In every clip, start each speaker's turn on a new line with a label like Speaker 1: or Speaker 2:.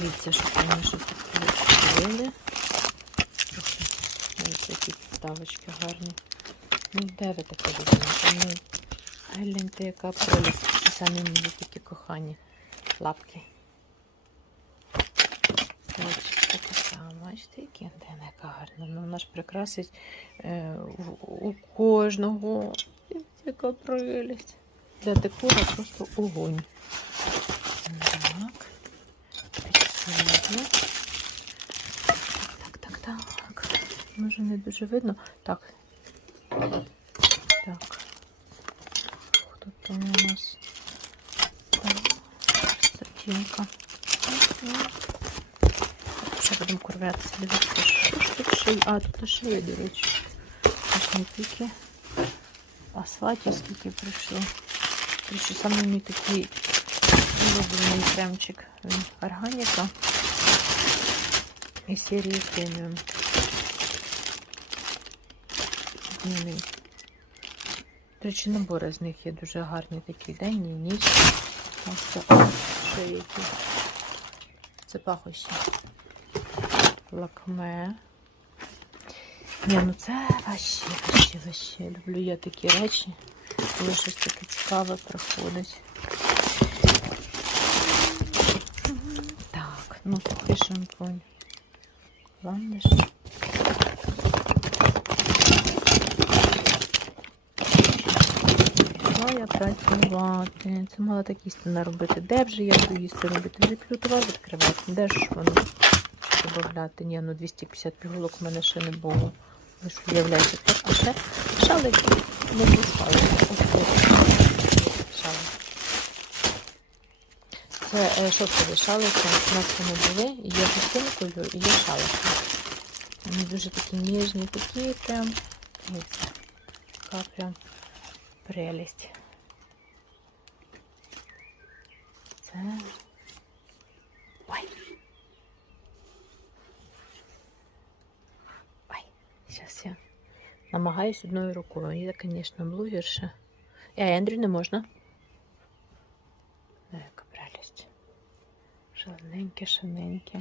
Speaker 1: Дивіться, що вони що тут відшили. Ось такі підставочки гарні. Ну, де ви таке візьмете? Ну, гляньте, яка прелість. Самі мені такі кохані лапки. Ось таке саме. Бачите, які антенна, яка гарна. Ну, вона ж прикрасить е, у кожного. Яка прелість. Для декора просто огонь. Так. Підсилю. Так, так, так. Може не дуже видно. Так. Так. Хто там у нас? Так. Статінка. Ще будемо курвятися. Дивіться, що ж тут шиє? А, тут шиє, до речі. Ось не тільки асфальтів скільки прийшло. Короче, саме мій такий улюблений кремчик. Він органіка із серії преміум. Зміни. До речі, набори з них є дуже гарні такі день і ніч. Ось ще які. Це пахощі. Лакме. Ні, ну це вообще, вообще, вообще. Люблю я такі речі, коли щось таке цікаве проходить. Так, ну сухий шампунь. Ландиш. Пішла я працювати. Це мала так їсти наробити. Де вже я буду їсти робити? Вже піду товар відкривати. Де ж воно? Додати? Ні, ну 250 пігулок в мене ще не було. Ви ж уявляєте, так? А ще шалики. Не було шалики. Ось. Шалик. Це е, це шалики? У нас вони були. Є гостинкою і є шалики. Вони дуже такі ніжні, такі прям. Дивіться, така прям прелість. Це. Ой. Ой, зараз я намагаюсь одною рукою. Я, звісно, блогерша. І Ендрю не можна. Ну, яка прелість. Шалененьке, шаленькі.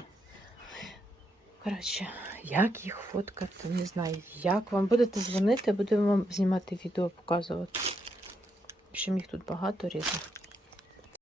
Speaker 1: Коротше, як їх фоткати, не знаю. Як вам будете дзвонити, будемо вам знімати відео, показувати. В общем, їх тут багато різних.